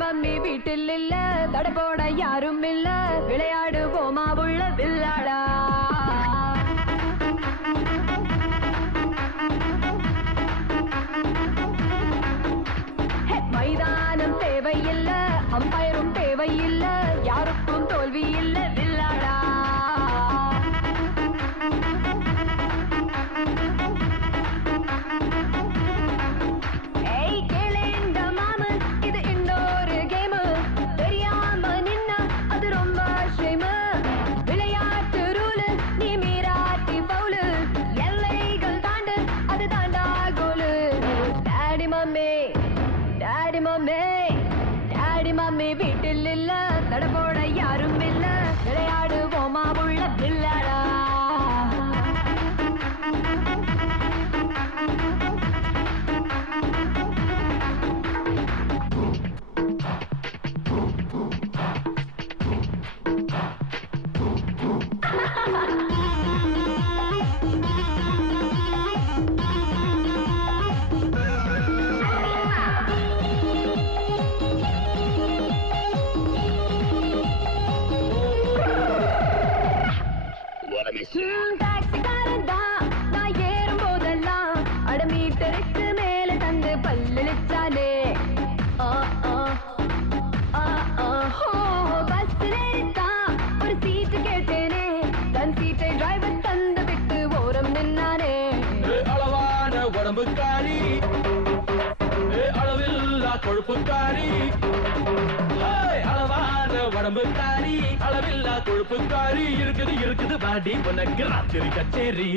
Mummy வீட்டில் இல்ல, தடபோட யாரும் இல்ல, விளையாடுவோமா உள்ள வில்லாடா. மைதானம் தேவையில்ல, அம்பயரும் தேவையில்ல, யாருக்கும் தோல்வி இல்ல வில்லாடா. டாடி மம்மி வீட்டில் இல்ல, தடபோட யாரும் இல்ல, விளையாடுவோமா உள்ள வில்லாடா. டாக்ஸிக்காரன் தான் நான் ஏறும் போதெல்லாம் அடமீட்டருக்கு மேல தந்து பல்லிச்சாலே. பஸ் நேரித்தான் ஒரு சீட்டு கேட்டேனே, தன் சீட்டை டிரைவர் தந்து விட்டு ஓரம் நின்னானே. அளவான உடம்புக்காரி, அளவில்லா கொழுப்புக்காரி, அளவான உடம்புக்காரி, அளவில்லா கொழுப்புக்காரி, இருக்குது இருக்குது பாடி உனக்கு ராத்திரி கச்சேரி.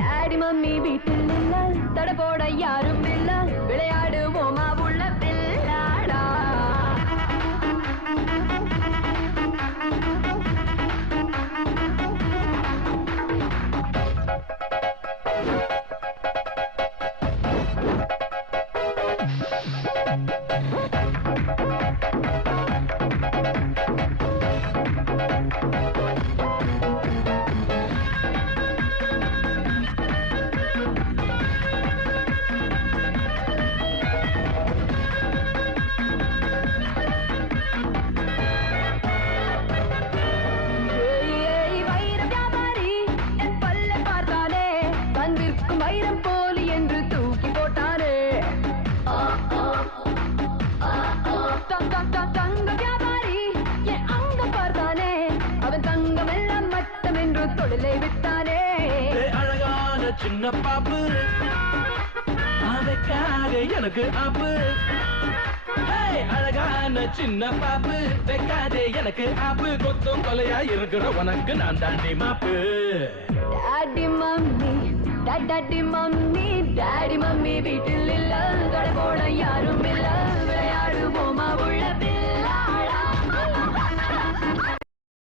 டாடி மம்மி வீட்டில் இல்ல, தடபோட யாரும் இல்ல, விளையாடுவோமா உள்ள வில்லாடா. வைரம் போலி என்று தூக்கி போட்டானே. தங்க வியாபாரி என் அங்க பார்த்தானே, அவன் தங்கம் எல்லாம் மட்டம் என்று தொழிலை விட்டானே. அழகான சின்ன பாப்பு, அதுக்காக எனக்கு ஆப்பு. அழகான சின்ன பாப்பு, வைக்காதே எனக்கு ஆப்பு. கொத்தும் கொலையா இருக்கிற உனக்கு நான் தாண்டி மாப்பு. Daddy mummy daddy mummy daddy mummy வீட்டில் இல்ல, தடபோட யாரும் இல்ல,